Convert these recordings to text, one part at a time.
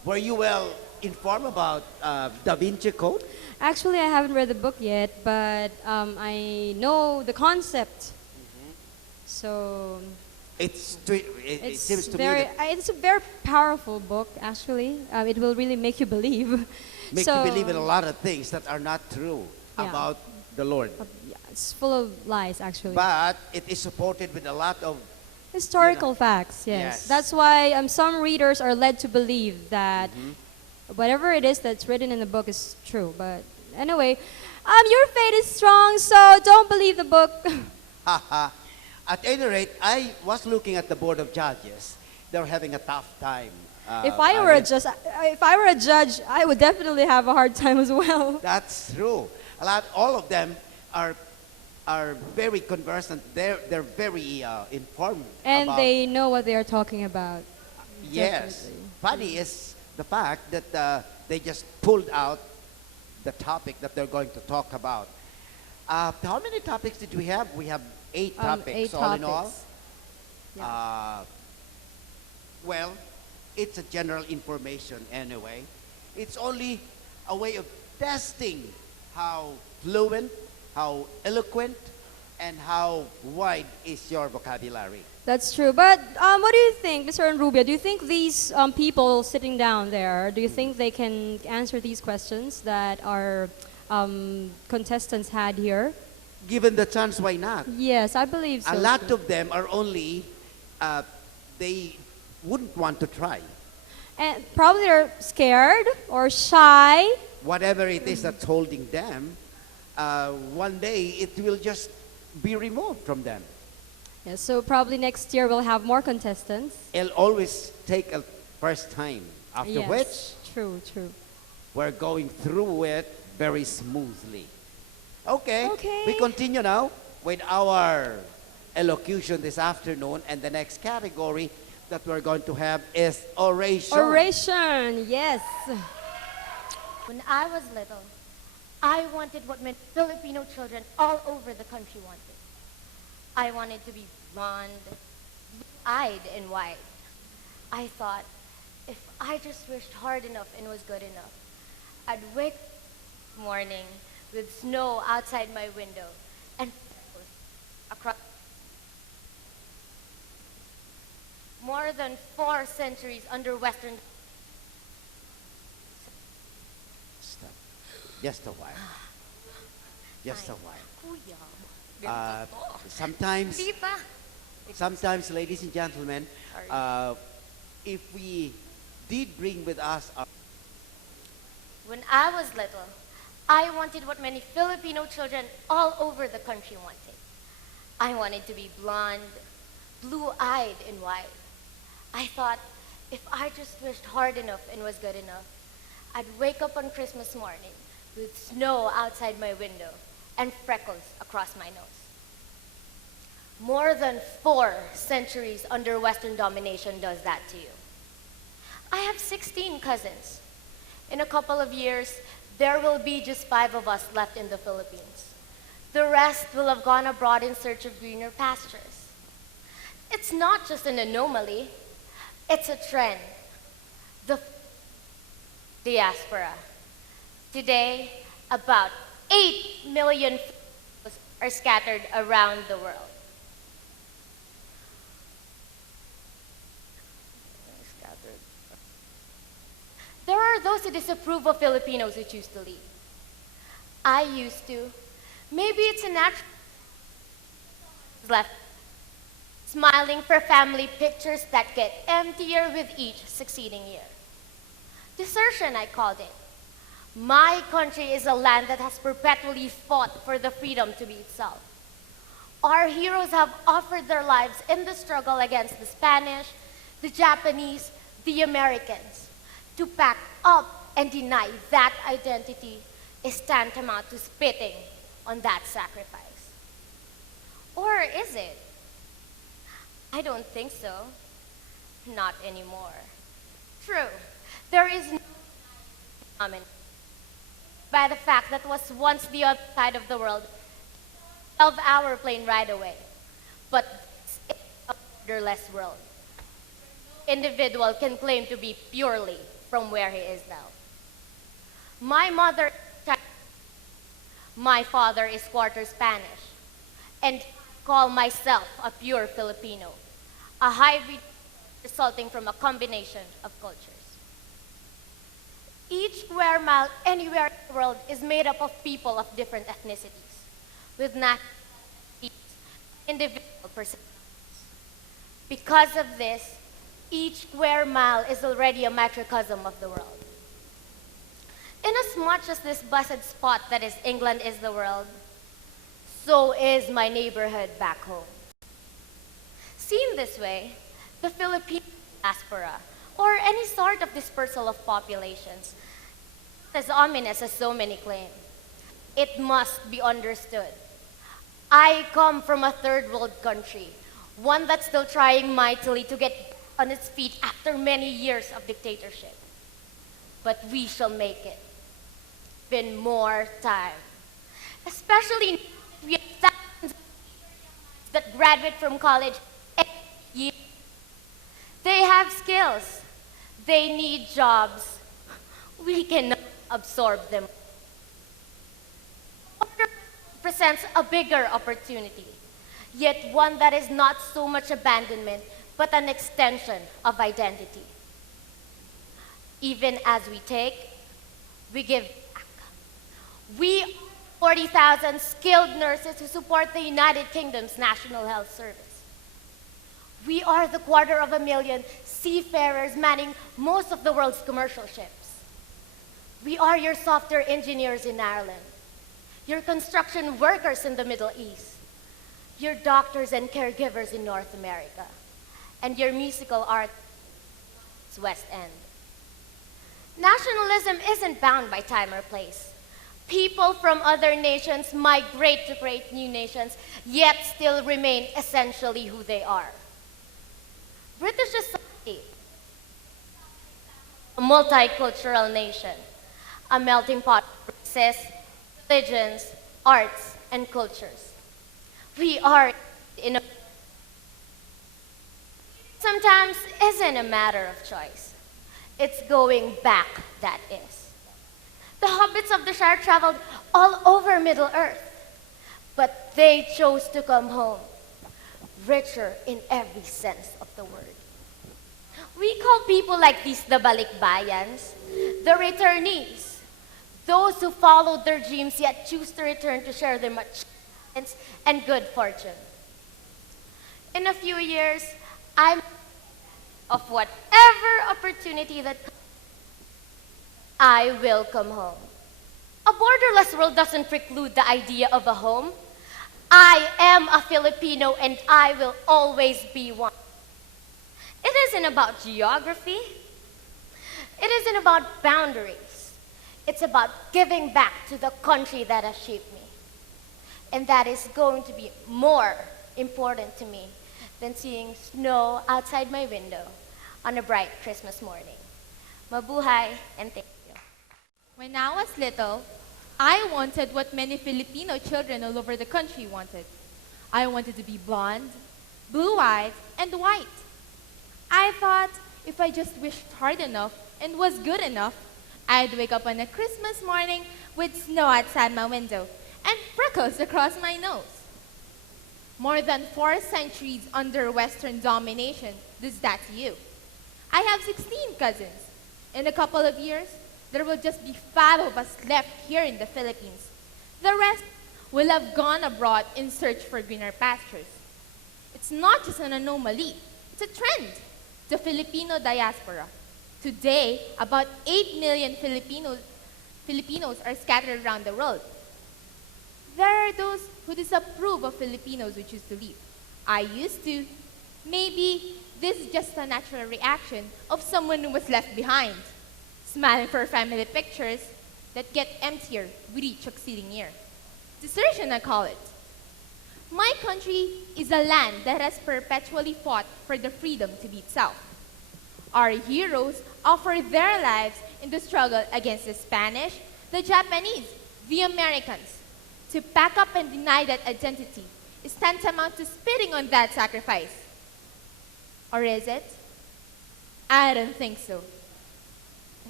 Were you well informed about Da Vinci Code? Actually, I haven't read the book yet, but I know the concept. So It seems to me that it's a very powerful book. Actually, it will really make you believe. make So, you believe in a lot of things that are not true Yeah. about the Lord. yeah, it's full of lies, actually. But it is supported with a lot of Historical facts, yes. Yes. That's why some readers are led to believe that whatever it is that's written in the book is true. But anyway, your faith is strong, so don't believe the book. At any rate, I was looking at the Board of Judges. They're having a tough time. If I were a judge, I would definitely have a hard time as well. That's true. All of them are very conversant. They're very informed. And about, they know what they are talking about. yes. Definitely. Funny is the fact that they just pulled out the topic that they're going to talk about. How many topics did we have? We have 8 topics 8 all in all. topics. Yeah. Well, it's a general information anyway. It's only a way of testing how fluent, how eloquent, and how wide is your vocabulary. That's true. But what do you think, Mr. Enrubia? Do you think these people sitting down there, do you think they can answer these questions that our contestants had here? Given the chance, why not? Yes, I believe so. A lot too. of them are only, they wouldn't want to try. And probably they're scared or shy. Whatever it is that's holding them, one day it will just be removed from them. Yeah, so probably next year we'll have more contestants. It'll always take a first time, after Yes, which true. we're going through it very smoothly. Okay, Okay. we continue now with our elocution this afternoon, and the next category that we're going to have is oration. Oration, yes. When I was little, I wanted what many Filipino children all over the country wanted. I wanted to be blonde, blue-eyed, and white. I thought, if I just wished hard enough and was good enough, I'd wake up in the morning with snow outside my window and across more than 4 centuries under Western. Stop. Just a while. Just a while. Kuya, Sometimes, di ba? sometimes, ladies and gentlemen, if we did bring with us our When I was little, I wanted what many Filipino children all over the country wanted. I wanted to be blonde, blue-eyed, and white. I thought, if I just wished hard enough and was good enough, I'd wake up on Christmas morning with snow outside my window and freckles across my nose. More than 4 centuries under Western domination does that to you. I have 16 cousins. In a couple of years, there will be just 5 of us left in the Philippines. The rest will have gone abroad in search of greener pastures. It's not just an anomaly, it's a trend. The diaspora. Today, about 8 million Filipinos are scattered around the world. There are those who disapprove of Filipinos who choose to leave. I used to. Maybe it's a natural left smiling for family pictures that get emptier with each succeeding year. Desertion, I called it. My country is a land that has perpetually fought for the freedom to be itself. Our heroes have offered their lives in the struggle against the Spanish, the Japanese, the Americans. To pack up and deny that identity is tantamount to spitting on that sacrifice. Or is it? I don't think so. Not anymore. True, there is no phenomenon by the fact that was once the other side of the world, 12-hour plane ride away. But it's a borderless world. Individual can claim to be purely from where he is now. My mother is Chinese. My father is quarter Spanish. And I call myself a pure Filipino, a hybrid resulting from a combination of cultures. Each square mile anywhere in the world is made up of people of different ethnicities, with national individual personalities. Because of this, each square mile is already a microcosm of the world. Inasmuch as this blessed spot that is England is the world, so is my neighborhood back home. Seen this way, the Philippine diaspora, or any sort of dispersal of populations, as ominous as so many claim. It must be understood. I come from a third world country, one that's still trying mightily to get on its feet after many years of dictatorship. But we shall make it. Been more time. Especially we have thousands of that graduate from college every year. They have skills. They need jobs. We cannot absorb them. Presents a bigger opportunity, yet one that is not so much abandonment, but an extension of identity. Even as we take, we give back. We are 40,000 skilled nurses who support the United Kingdom's National Health Service. We are the 250,000 seafarers manning most of the world's commercial ships. We are your software engineers in Ireland, your construction workers in the Middle East, your doctors and caregivers in North America, and your musical arts West End. Nationalism isn't bound by time or place. People from other nations migrate to create new nations, yet still remain essentially who they are. British society, a multicultural nation, a melting pot of races, religions, arts, and cultures. We are in a sometimes isn't a matter of choice. It's going back that is. The hobbits of the Shire traveled all over Middle Earth, but they chose to come home, richer in every sense of the word. We call people like these the balikbayans, the returnees, those who followed their dreams yet choose to return to share their achievements and good fortune. In a few years, I'm of whatever opportunity that comes, I will come home. A borderless world doesn't preclude the idea of a home. I am a Filipino and I will always be one. It isn't about geography. It isn't about boundaries. It's about giving back to the country that has shaped me. And that is going to be more important to me than seeing snow outside my window on a bright Christmas morning. Mabuhay and thank you. When I was little, I wanted what many Filipino children all over the country wanted. I wanted to be blonde, blue-eyed, and white. I thought if I just wished hard enough and was good enough, I'd wake up on a Christmas morning with snow outside my window and freckles across my nose. More than 4 centuries under Western domination does that to you. I have 16 cousins. In a couple of years, there will just be 5 of us left here in the Philippines. The rest will have gone abroad in search for greener pastures. It's not just an anomaly, it's a trend. The Filipino diaspora. Today, about 8 million Filipinos are scattered around the world. There are those who disapprove of Filipinos who choose to leave. I used to. Maybe this is just a natural reaction of someone who was left behind, smiling for family pictures that get emptier with each succeeding year. Desertion, I call it. My country is a land that has perpetually fought for the freedom to be itself. Our heroes offered their lives in the struggle against the Spanish, the Japanese, the Americans. To pack up and deny that identity is tantamount to spitting on that sacrifice. Or is it? I don't think so.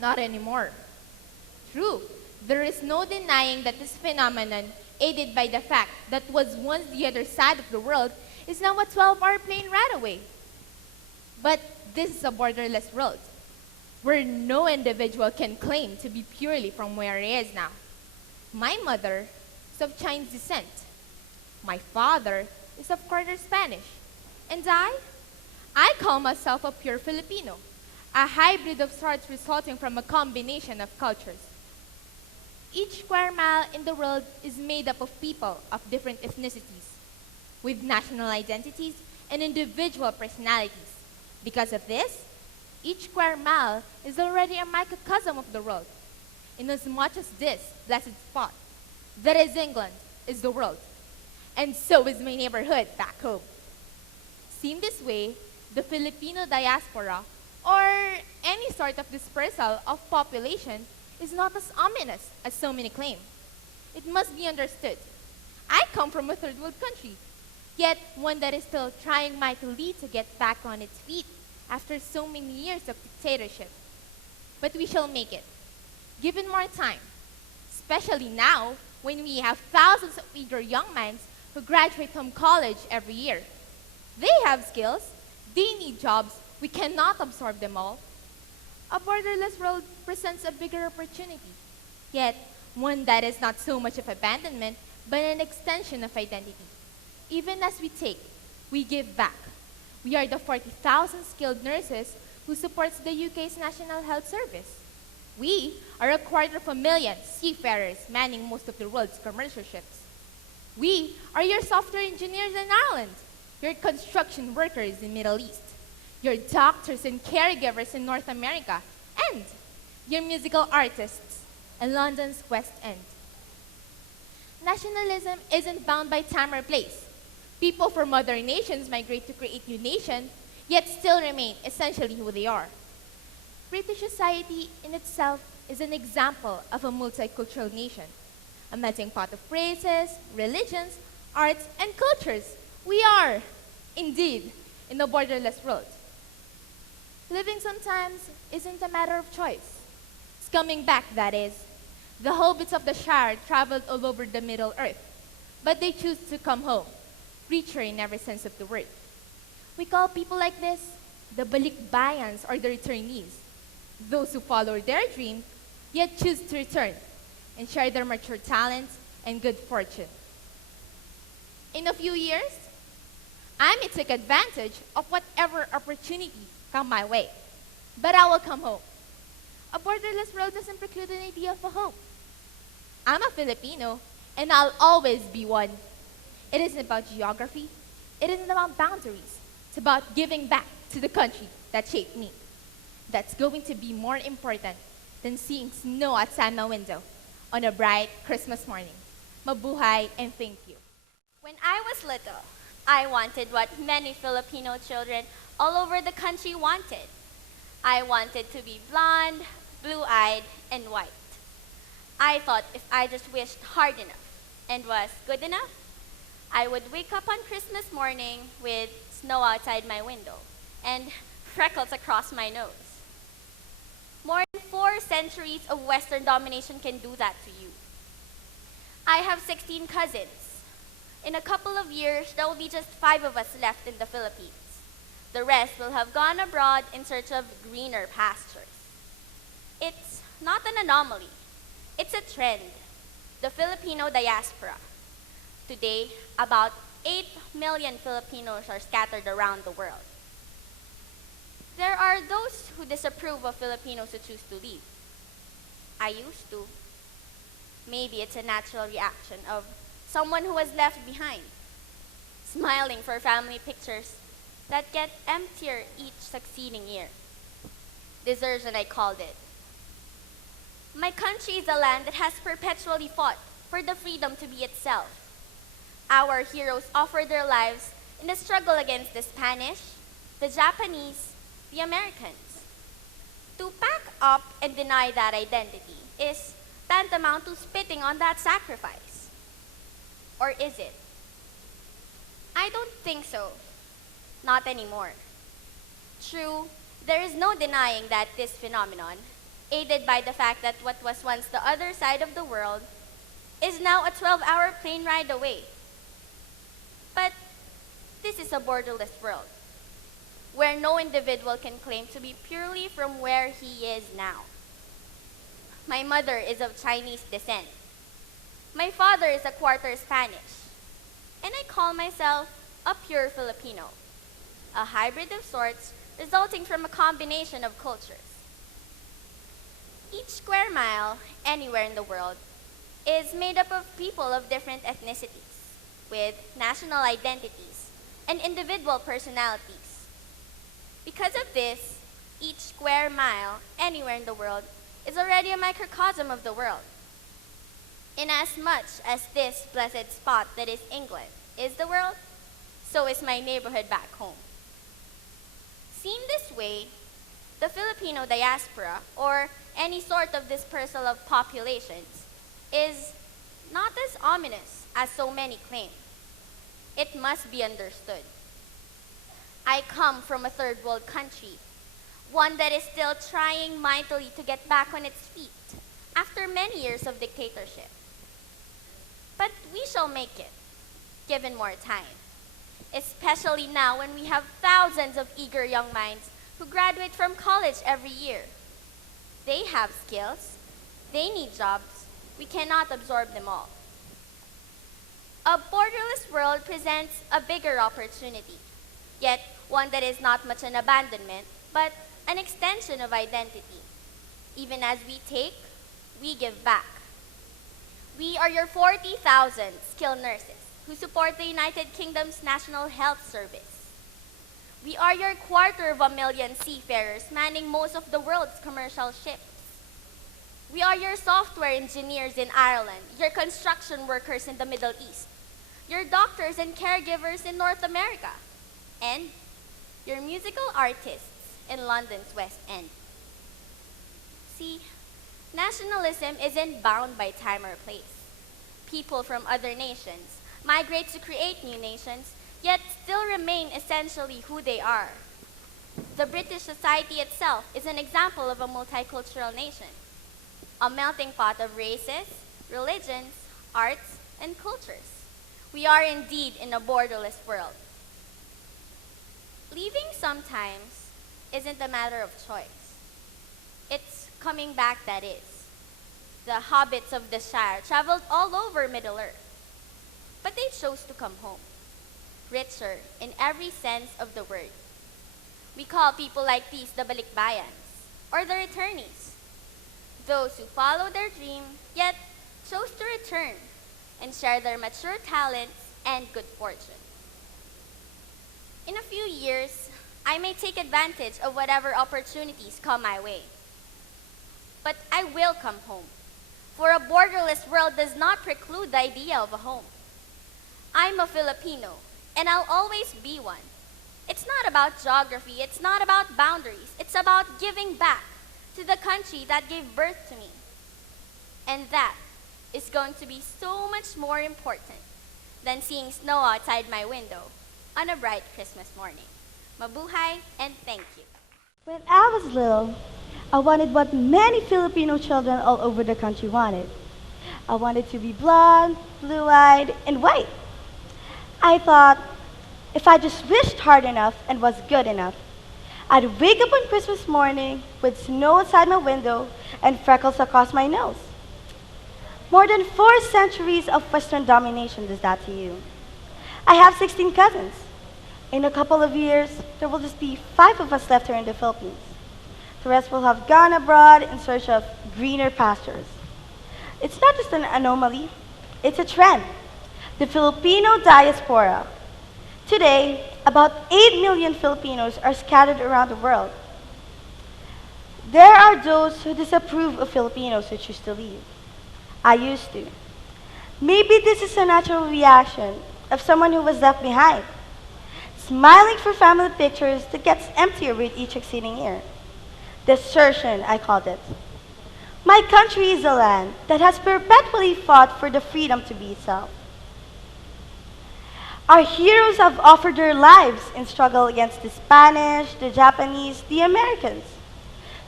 Not anymore. True, there is no denying that this phenomenon, aided by the fact that was once the other side of the world, is now a 12-hour plane ride away. But this is a borderless world, where no individual can claim to be purely from where he is now. My mother is of Chinese descent. My father is of quarter Spanish. And I call myself a pure Filipino, a hybrid of sorts resulting from a combination of cultures. Each square mile in the world is made up of people of different ethnicities, with national identities and individual personalities. Because of this, each square mile is already a microcosm of the world, inasmuch as this blessed spot, that is England, is the world, and so is my neighborhood back home. Seen this way, the Filipino diaspora, or any sort of dispersal of population, is not as ominous as so many claim. It must be understood. I come from a third world country, yet one that is still trying mightily to get back on its feet after so many years of dictatorship. But we shall make it, given more time, especially now when we have thousands of eager young minds who graduate from college every year. They have skills, they need jobs, we cannot absorb them all. A borderless world presents a bigger opportunity, yet one that is not so much of abandonment, but an extension of identity. Even as we take, we give back. We are the 40,000 skilled nurses who supports the UK's National Health Service. We are 250,000 seafarers manning most of the world's commercial ships. We are your software engineers in Ireland, your construction workers in Middle East, your doctors and caregivers in North America, and your musical artists in London's West End. Nationalism isn't bound by time or place. People from other nations migrate to create new nations, yet still remain essentially who they are. British society in itself is an example of a multicultural nation, a melting pot of races, religions, arts, and cultures. We are, indeed, in a borderless world. Living sometimes isn't a matter of choice. It's coming back, that is. The hobbits of the Shire traveled all over the Middle Earth, but they choose to come home, richer in every sense of the word. We call people like this the balikbayans, or the returnees, those who follow their dream, yet choose to return and share their mature talents and good fortune. In a few years, I may take advantage of whatever opportunity come my way, but I will come home. A borderless world doesn't preclude an idea of a home. I'm a Filipino, and I'll always be one. It isn't about geography. It isn't about boundaries. It's about giving back to the country that shaped me. That's going to be more important than seeing snow outside my window on a bright Christmas morning. Mabuhay and thank you. When I was little, I wanted what many Filipino children all over the country wanted. I wanted to be blonde, blue-eyed, and white. I thought if I just wished hard enough and was good enough, I would wake up on Christmas morning with snow outside my window and freckles across my nose. More than 4 centuries of Western domination can do that to you. I have 16 cousins. In a couple of years, there will be just 5 of us left in the Philippines. The rest will have gone abroad in search of greener pastures. It's not an anomaly. It's a trend. The Filipino diaspora. Today, about 8 million Filipinos are scattered around the world. There are those who disapprove of Filipinos who choose to leave. I used to. Maybe it's a natural reaction of someone who was left behind, smiling for family pictures that get emptier each succeeding year. Desertion, I called it. My country is a land that has perpetually fought for the freedom to be itself. Our heroes offered their lives in the struggle against the Spanish, the Japanese, the Americans. To pack up and deny that identity is tantamount to spitting on that sacrifice. Or is it? I don't think so. Not anymore. True, there is no denying that this phenomenon, aided by the fact that what was once the other side of the world is now a 12-hour plane ride away. But this is a borderless world, where no individual can claim to be purely from where he is now. My mother is of Chinese descent. My father is a quarter Spanish. And I call myself a pure Filipino, a hybrid of sorts resulting from a combination of cultures. Each square mile, anywhere in the world, is made up of people of different ethnicities, with national identities and individual personalities. Because of this, each square mile, anywhere in the world, is already a microcosm of the world. Inasmuch as this blessed spot that is England is the world, so is my neighborhood back home. Seen this way, the Filipino diaspora, or any sort of dispersal of populations, is not as ominous as so many claim. It must be understood. I come from a third world country, one that is still trying mightily to get back on its feet after many years of dictatorship. But we shall make it, given more time, especially now when we have thousands of eager young minds who graduate from college every year. They have skills, they need jobs, we cannot absorb them all. A borderless world presents a bigger opportunity, yet one that is not much an abandonment, but an extension of identity. Even as we take, we give back. We are your 40,000 skilled nurses who support the United Kingdom's National Health Service. We are your 250,000 seafarers manning most of the world's commercial ships. We are your software engineers in Ireland, your construction workers in the Middle East, your doctors and caregivers in North America, and your musical artists in London's West End. See, nationalism isn't bound by time or place. People from other nations migrate to create new nations, yet still remain essentially who they are. The British society itself is an example of a multicultural nation, a melting pot of races, religions, arts, and cultures. We are indeed in a borderless world. Leaving sometimes isn't a matter of choice. It's coming back that is. The hobbits of the Shire traveled all over Middle Earth, but they chose to come home, richer in every sense of the word. We call people like these the balikbayans, or the returnees, those who follow their dream, yet chose to return and share their mature talents and good fortune. In a few years, I may take advantage of whatever opportunities come my way. But I will come home, for a borderless world does not preclude the idea of a home. I'm a Filipino, and I'll always be one. It's not about geography, it's not about boundaries, it's about giving back to the country that gave birth to me. And that is going to be so much more important than seeing snow outside my window on a bright Christmas morning. Mabuhay, and thank you. When I was little, I wanted what many Filipino children all over the country wanted. I wanted to be blonde, blue-eyed, and white. I thought if I just wished hard enough and was good enough, I'd wake up on Christmas morning with snow outside my window and freckles across my nose. More than 4 centuries of Western domination does that to you. I have 16 cousins. In a couple of years, there will just be 5 of us left here in the Philippines. The rest will have gone abroad in search of greener pastures. It's not just an anomaly, it's a trend. The Filipino diaspora. Today, about 8 million Filipinos are scattered around the world. There are those who disapprove of Filipinos who choose to leave. I used to. Maybe this is a natural reaction of someone who was left behind, smiling for family pictures that gets emptier with each succeeding year. Desertion, I called it. My country is a land that has perpetually fought for the freedom to be itself. Our heroes have offered their lives in struggle against the Spanish, the Japanese, the Americans.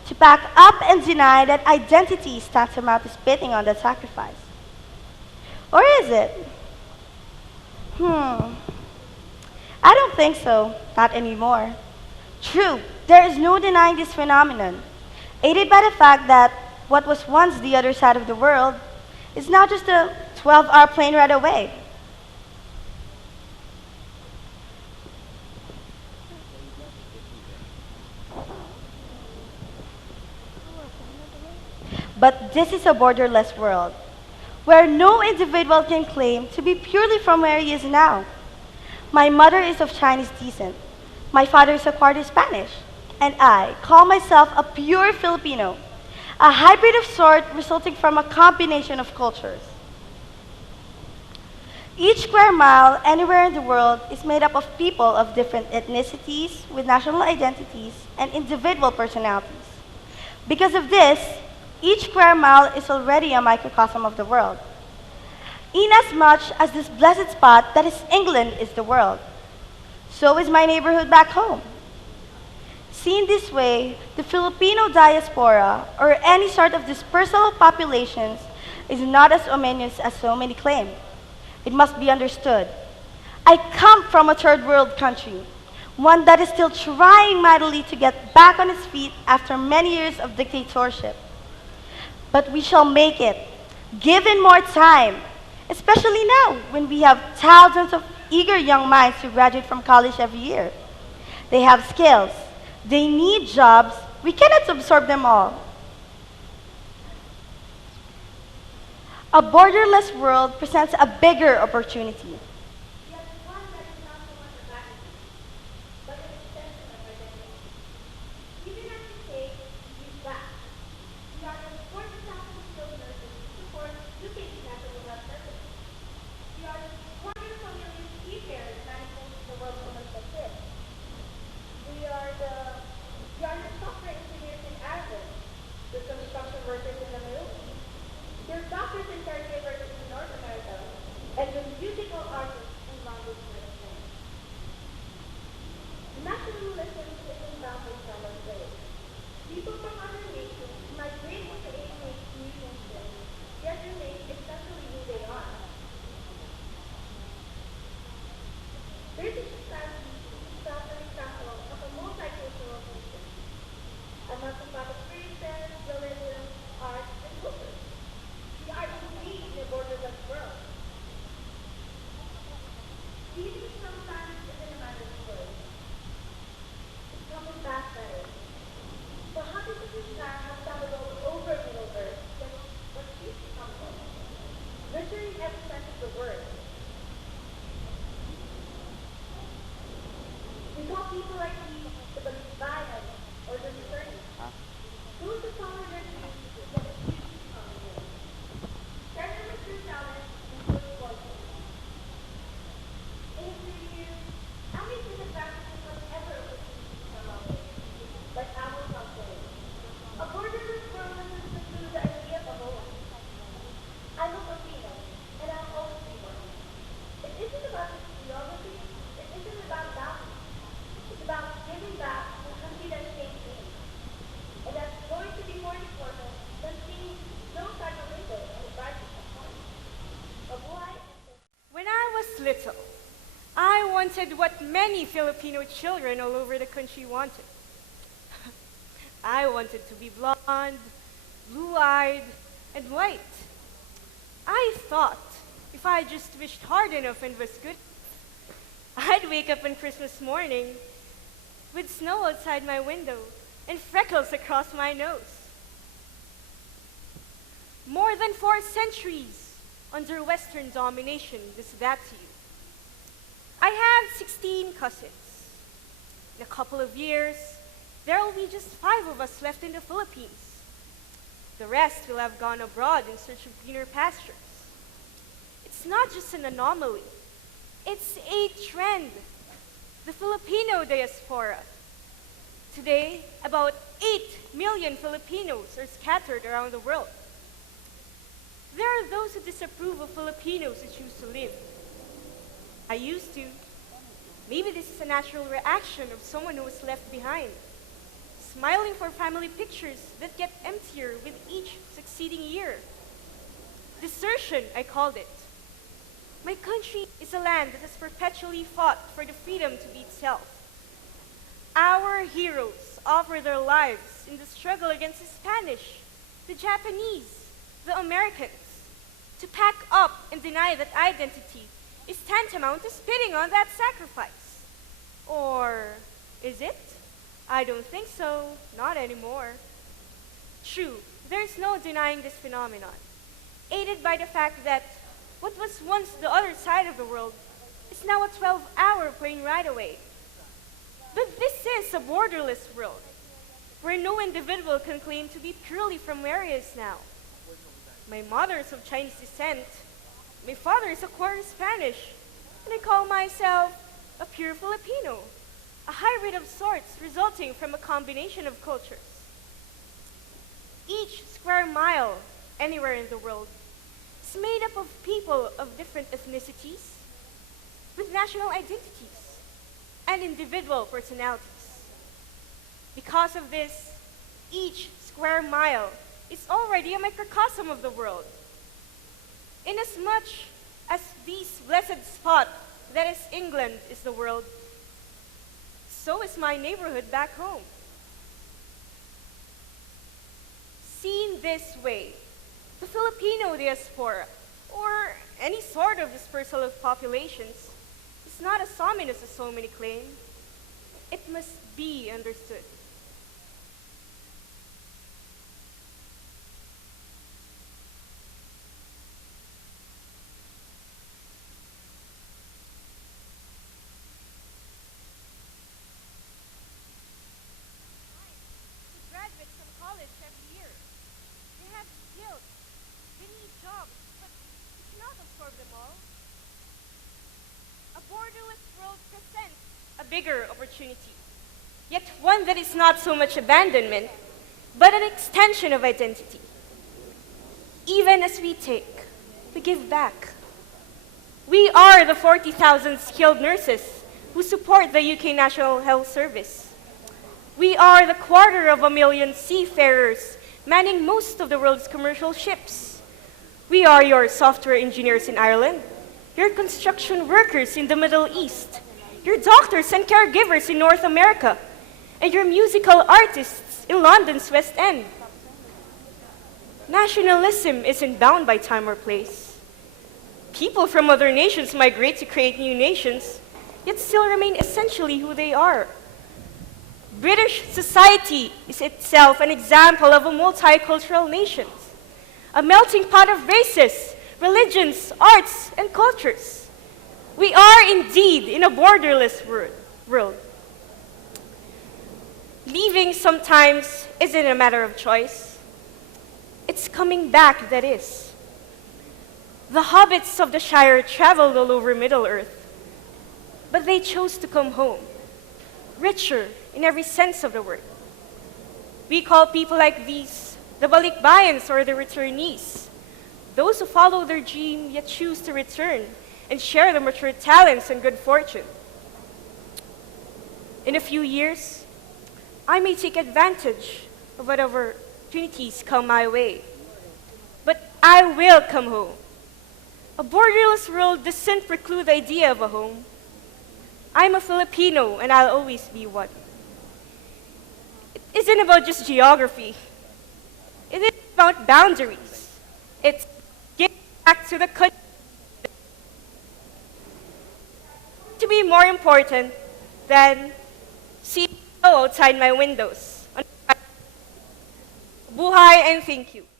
to pack up and deny that identity is tantamount to spitting on that sacrifice? Or is it? I don't think so. Not anymore. True, there is no denying this phenomenon, aided by the fact that what was once the other side of the world is now just a 12-hour plane ride away. But this is a borderless world, where no individual can claim to be purely from where he is now. My mother is of Chinese descent. My father is a quarter Spanish. And I call myself a pure Filipino, a hybrid of sort resulting from a combination of cultures. Each square mile anywhere in the world is made up of people of different ethnicities with national identities and individual personalities. Because of this, each square mile is already a microcosm of the world, inasmuch as this blessed spot that is England is the world. So is my neighborhood back home. Seen this way, the Filipino diaspora, or any sort of dispersal of populations, is not as ominous as so many claim. It must be understood. I come from a third world country, one that is still trying mightily to get back on its feet after many years of dictatorship. But we shall make it, given more time, especially now when we have thousands of eager young minds who graduate from college every year. They have skills. They need jobs. We cannot absorb them all. A borderless world presents a bigger opportunity. When I was little, I wanted what many Filipino children all over the country wanted. I wanted to be blonde, blue-eyed, and white. I thought if I just wished hard enough and was good, I'd wake up on Christmas morning with snow outside my window and freckles across my nose. More than 4 centuries under Western domination does that to you. I have 16 cousins. In a couple of years, there will be just 5 of us left in the Philippines. The rest will have gone abroad in search of greener pastures. It's not just an anomaly. It's a trend. The Filipino diaspora. Today, about 8 million Filipinos are scattered around the world. There are those who disapprove of Filipinos who choose to live. I used to. Maybe this is a natural reaction of someone who was left behind. smiling for family pictures that get emptier with each succeeding year. Desertion, I called it. My country is a land that has perpetually fought for the freedom to be itself. Our heroes offer their lives in the struggle against the Spanish, the Japanese, the Americans. To pack up and deny that identity is tantamount to spitting on that sacrifice. Or is it? I don't think so, not anymore. True, there's no denying this phenomenon, aided by the fact that what was once the other side of the world is now a 12-hour plane ride away. But this is a borderless world, where no individual can claim to be purely from where he is now. My mother is of Chinese descent, my father is a quarter Spanish, and I call myself a pure Filipino, a hybrid of sorts resulting from a combination of cultures. Each square mile anywhere in the world is made up of people of different ethnicities, with national identities, and individual personalities. Because of this, each square mile is already a microcosm of the world. Inasmuch as this blessed spot that is England is the world, so is my neighborhood back home. Seen this way, the Filipino diaspora, or any sort of dispersal of populations, is not as ominous as so many claim. It must be understood. Graduates from college every year. They have skills, they need jobs, but we cannot absorb them all. A borderless world presents a bigger opportunity, yet one that is not so much abandonment, but an extension of identity. Even as we take, we give back. We are the 40,000 skilled nurses who support the UK National Health Service. We are the 250,000 seafarers manning most of the world's commercial ships. We are your software engineers in Ireland, your construction workers in the Middle East, your doctors and caregivers in North America, and your musical artists in London's West End. Nationalism isn't bound by time or place. People from other nations migrate to create new nations, yet still remain essentially who they are. British society is itself an example of a multicultural nation, a melting pot of races, religions, arts, and cultures. We are indeed in a borderless world. Leaving sometimes isn't a matter of choice. It's coming back that is. The hobbits of the Shire traveled all over Middle-earth, but they chose to come home, richer in every sense of the word. We call people like these the balikbayans or the returnees, those who follow their dream yet choose to return and share their mature talents and good fortune. In a few years, I may take advantage of whatever opportunities come my way, but I will come home. A borderless world doesn't preclude the idea of a home. I'm a Filipino and I'll always be one. It isn't about just geography. It is about boundaries. It's giving back to the country to be more important than seeing snow outside my windows. Buhay and thank you.